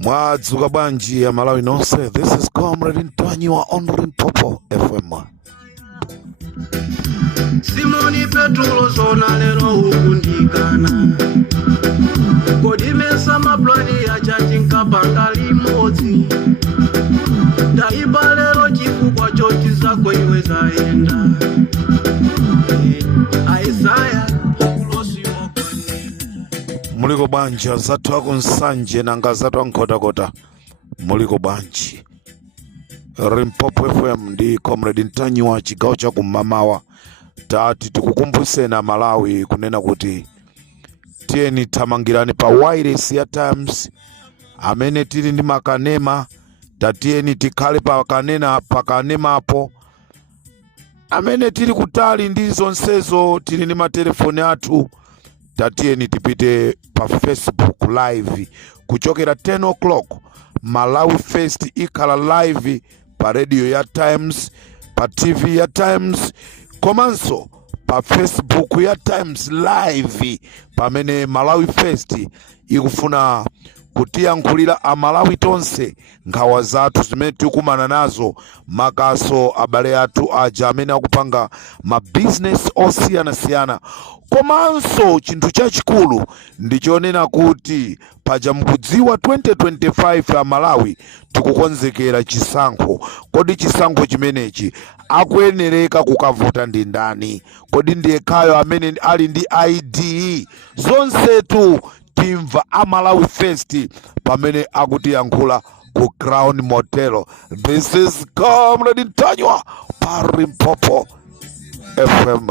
Mwadzuka bwanji ya Malawi nonse. This is Comrade Ntwanyiwa on Limpopo FM. Simoni Petrulo zona lero ukundikana Kodimesa maplani ya chachi nkapanga limodzi Daiba lero chifukwa choti zako iwe zaenda Isaiah ukulosiwa kwenye Muliko bwanji azatu wako nsanje na ngazatu wankotakota. Muliko bwanji Limpopo FM ndi Comrade Ntwanyiwa chigawo cha kumamawa. Tati tukukumbuse na Malawi kunena kuti tieni tamangirani pa wireless ya Times amene tili ndi makanema. Tatieni tikhale pa kanena pakanema apo amene tili kutali ndi zonsezo tili ndi matelefoni athu. Tatieni tipite pa Facebook live kuchokera 10 o'clock. Malawi Fest ikhala live pa radio ya Times, pa TV ya Times, komanso pa Facebook ya Times live pamene Malawi Fest ikufuna kutiyankhulira amalawi tonse nkhawa zathu zimene tikumana nazo, makaso abale athu aja amene akupanga ma business osiyanasiyana. Komanso chinthu chachikulu ndichonena kuti paja mukudziwa 2025 ya Malawi tikukonzekera chisankho. Kodi chisankho chimenechi akuyenereka kukavota ndi ndani? Kodi ndiye khayo amene ali ndi ID? Zonsetu timva Malawi Fest pamene akutiyankhula ku Crown Motel. This is Comrade Ntwanyiwa pa Limpopo FM.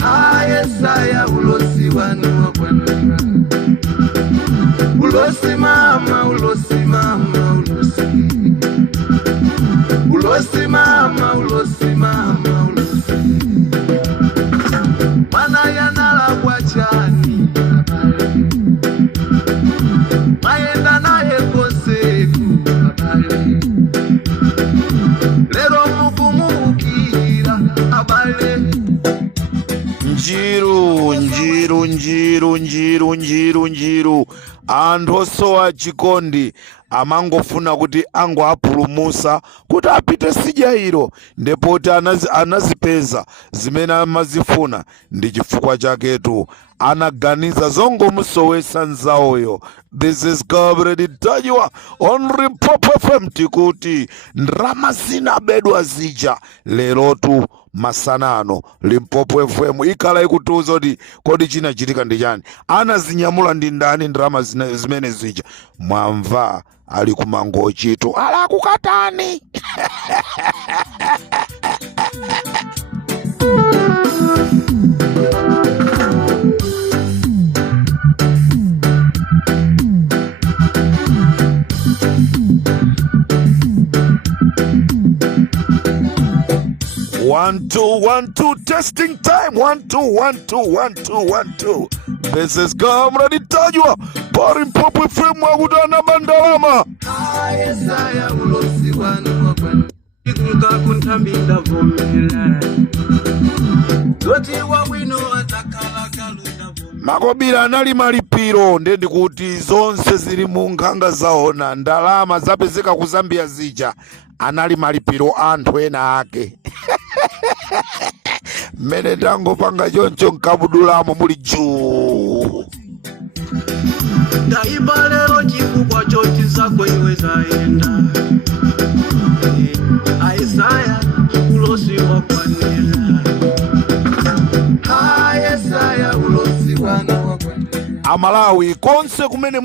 Isaiah ulosiwa nuwakwenda Ulosi mama, ulosi mama, ulosi Ulosi mama, ulosi mama, ulosi Mana yanala kwa chani Maenda naye koseku Lero mukumukira abale Njiru anthu osowa chikondi amangofuna kuti angoapulumusa kuti apite sijairo, ndepoti anazipeza zimene amazifuna. Ndi chifukwa chaketu anaganiza zongomusowesa nzawoyo. This is Comrade Ntwanyiwa on Limpopo FM. Tikuti ndrama zinabedwa zija lerotu masanano. Limpopo FM ikhala ikutuza kuti kodi chinachitika ndi chani, anazinyamula ndi ndani ndrama zimene zija. Mwamva ali kumangochitu ala kukatani. One, two, testing time. 1 2 1 2 1 2 1 2. This is Comrade Ntwanyiwa pa Limpopo FM wakutana bandalama. Isaiah ulosiwa nuwakwenda Ikunga kuntambinda vomela Zoti wawino atakala kalunda vomela Makobira anali malipiro ndendi kuti zonse zili mu nkhanga zaona. Ndalama zapezeka ku Zambia zija anali malipiro anthu ena ake. Mene tangopanga choncho nkabudulamo muli juu. Daiba lero chifukwa choti zako iwe zaenda Amalawi konse kumene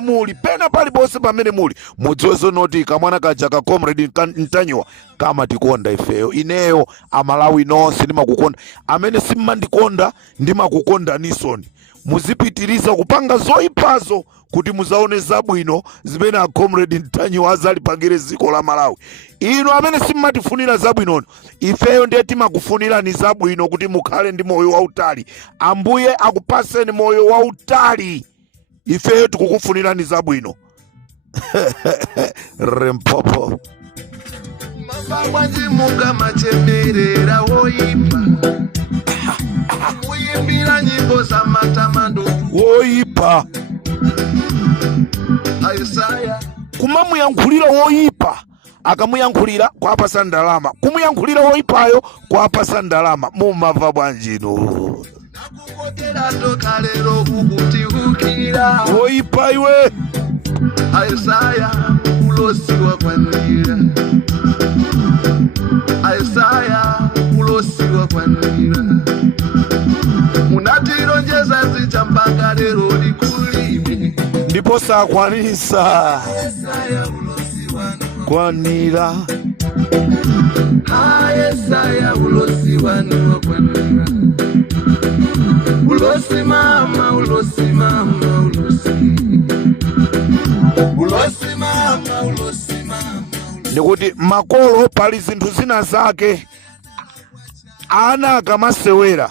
muli pena pali bose pamene muli mudziwe noti kamwana kaja ka Comrade Ntanyiwa kama tikonda ifeyo. Ineyo Amalawi nonse ndimakukonda, amene simmandikonda ndimakukonda nisoni. Muzipitiriza kupanga zoyipazo kuti muzaone zabwino zimene a Comrade Ntanyiwa azalipangire ziko la Malawi. Ino amene simmatifunira zabwino, ifeyo ndiye timakufunirani zabwino kuti mukhale ndi moyo wautali. Ambuye akupaseni moyo wautali, ifeyo tikukufunirani zabwino. Rimpopo mabwanji munga machemerera woipa muyimbira nyimbo za matamando woipa Isaya kumamuyankhulira woipa, akamuyankhulira kwapasa ndalama, kumuyankhulira woipayo kwapasa ndalama. Mumava bwanjino nakukotera tokalero kukutihukira woipa iwe. Isaya ulosi wakwanira Isaya ulosi wakwanira munatironjeza zichambanga lero likulime ndipo sakwanisa Isaya ulosi wanu kwanira. Isaya ulosi wanu wakwanira ulosi mama ulosi mama ulosi mama ulosi mama Nikuti makolo pali zinthu zina zake ana akamasewera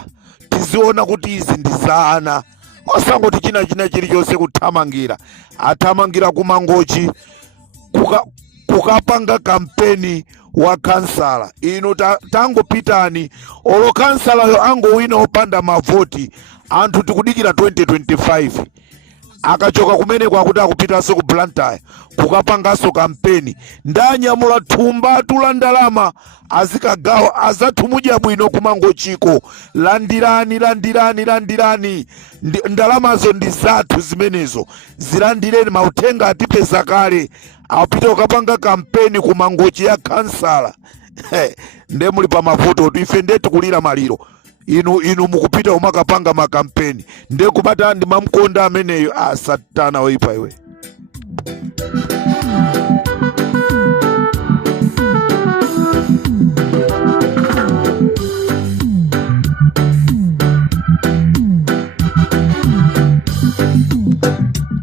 tiziona kuti izi ndi za ana, osangoti china chilichonse kuthamangira. Athamangira kumangochi kukapanga kampeni wa kansala. Inu tangopitani olo kansalayo angowina opanda mavoti, anthu tikudikira 2025 akachoka kumene kwakuti akupitanso ku Blantyre kukapanganso kampeni. Ndanyamula thumba atula ndalama azikagawa azathumudya bwino kumangochiko. Landirani ndalamazo ndi zathu zimenezo, zilandireni. Mauthenga atipeza kale, apita kukapanga kampeni kumangochi ya kansala. Nde muli pa mavuto tu, ife nde tikulira maliro. Inu mukupita umakapanga makampeni nde kubata ndi mamkonda ameneyo. Satana oipa iwe.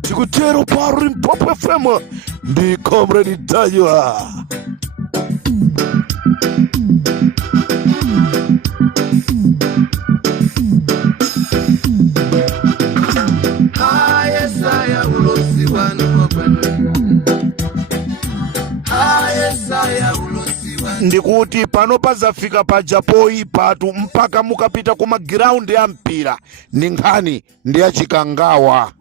Tikutero pa Rimpopo FM ndi Comrade Ntanyiwa. Isaya ulosi wanu wakwanira Isaya ulosi wanu Ndikuti pano pazafika paja poyipatu mpaka mukapita kuma ground ya mpira ni nkhani ndi ya Chikangawa.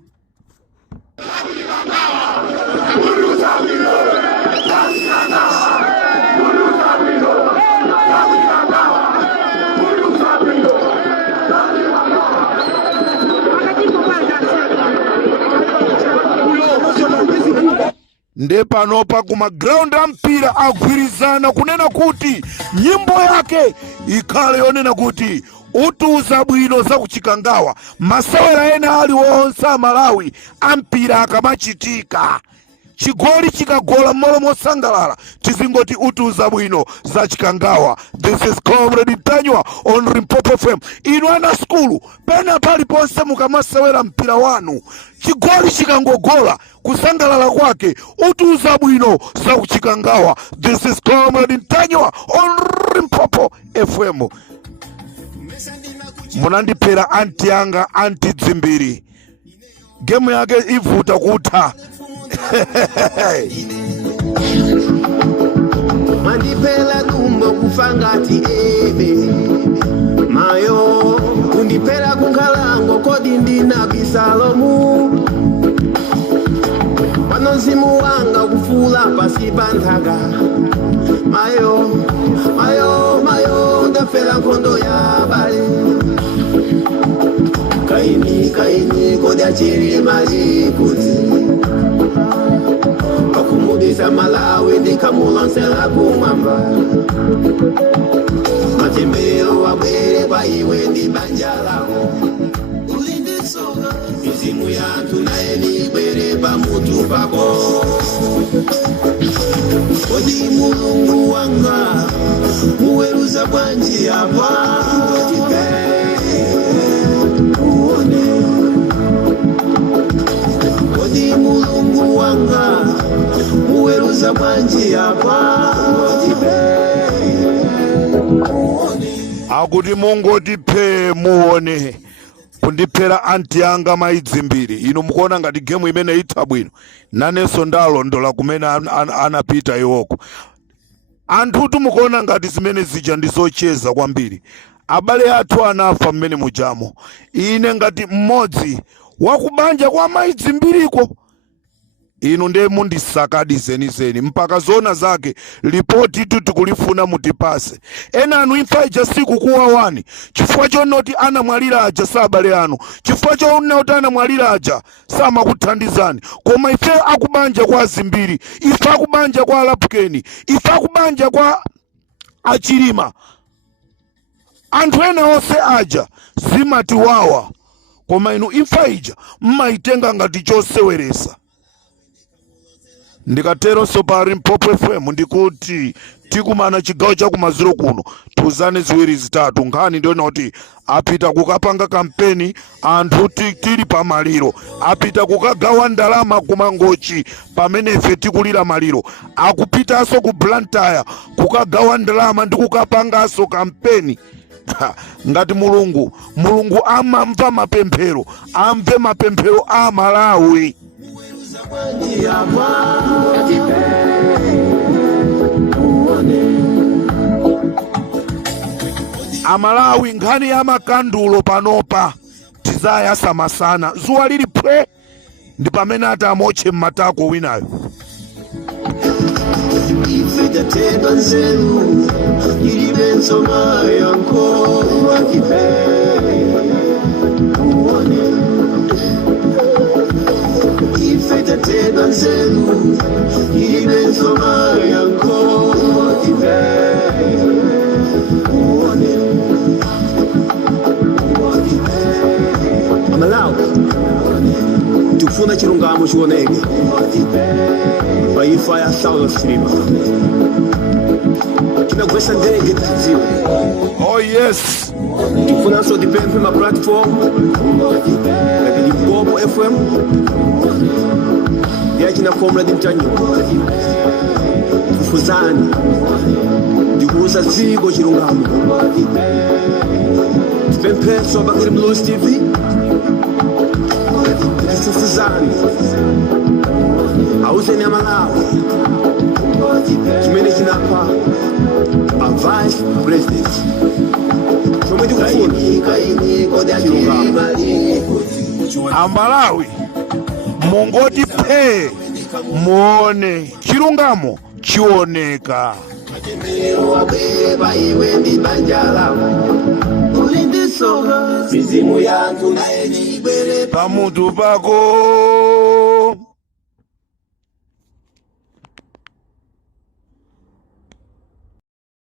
Nde panopa kuma ground ya mpira agwirizana kunena kuti nyimbo yake ikhale yonena kuti utuza bwino za kuchikangawa. Masewera ena aliwonse a Malawi ampira akamachitika, chigoli chikagola mmalo mosangalala, tizingoti utuza bwino za Chikangawa. This is Comrade Ntanyiwa on Rimpopo FM. Inu ana skulu pena pali ponse mukamasewera mpira wanu, chigoli chikangogola kusangalala kwake utuza bwino za kuchikangawa. This is Comrade Ntanyiwa on Rimpopo FM. Munandipera anti yanga anti dzimbiri, game yake ivuta kutha. mandipela kumbo kufangati ebe mayo kundipela kunkalango kodi ndina bisalomu panozimu wanga kufula pasi panthaka mayo ndafela nkhondo ya bale kaini kodi achiri mali kuti pakumudisa Malawi ndikamulansela kumwamba matembero wabwere kwa iwe ndi banja lako mizimu yatu naye nibwere pamutu pako. Kodi Mulungu wanga muweruza bwanji apa uone. Kodi Mulungu wanga muweruza bwanji apa akuti Mungu tipe muone kundipera anti anga maidzi mbiri. Ino mukuona ngati gemu imene itha bwino nanenso ndalondola kumene anapita iwoko. Anthu tumukuona ngati zimene zija ndizocheza kwambiri. Abale athu anafa mmene mujamo. Ine ngati mmodzi wakubanja kwa maidzi mbiriko, inu ndiye mundisakadi zenizeni mpaka zona zake ripoti tikulifuna mutipase. Ena anu imfa ija siku kuwa wani chifukwa chonoti anamwalira aja sabale anu, chifukwa chonoti anamwalira aja samakuthandizani. Koma ife akubanja kwa Zimbiri, ife akubanja kwa Lapukeni, ife akubanja kwa Achilima, anthu ena onse aja zimatiwawa. Koma inu imfa ija mmaitenga ngati choseweresa. Ndikatero sopari Limpopo FM ndikuti tikumana chigawo cha kumaziro kuno tuzane ziwiri zitatu. Nkhani ndio noti apita kukapanga kampeni anthu tili pa maliro, apita kukagawa ndalama kumangochi pamene ife tikulira maliro, akupitaso ku Blantyre kukagawa ndalama ndi kukapangaso kampeni. Ngati Mulungu amamva mapemphero, amve mapemphero a Malawi. Amalawi nkhani ya makandulo panopa tizaya samasana zuwa lili pwe ndi pamene atamoche mmatako winayo. Ife tateba nzeru ilibe nsoma yanko wakipe uone. Ife tateba nzeru ilibe nsoma yanko wakipe uone. Amalawi tukufuna chilungamo chioneke pa imfa ya Saulo Silima. Tinagwesa ndege tiziwe. Oh yes. Tikufuna so tipemphe ma platform ngati Limpopo FM yachina Comrade Mtanyiwa. Tufuzani ndikuuza dziko chilungamo. Tipemphe so bakiri Mlosi TV. Tufuzani auzeni Amalawi chimene chinapa a vice president chomwe tikufuna Amalawi mungoti phe muone chilungamo chioneka. Mizimu yantu naye nibwere pamutu pako.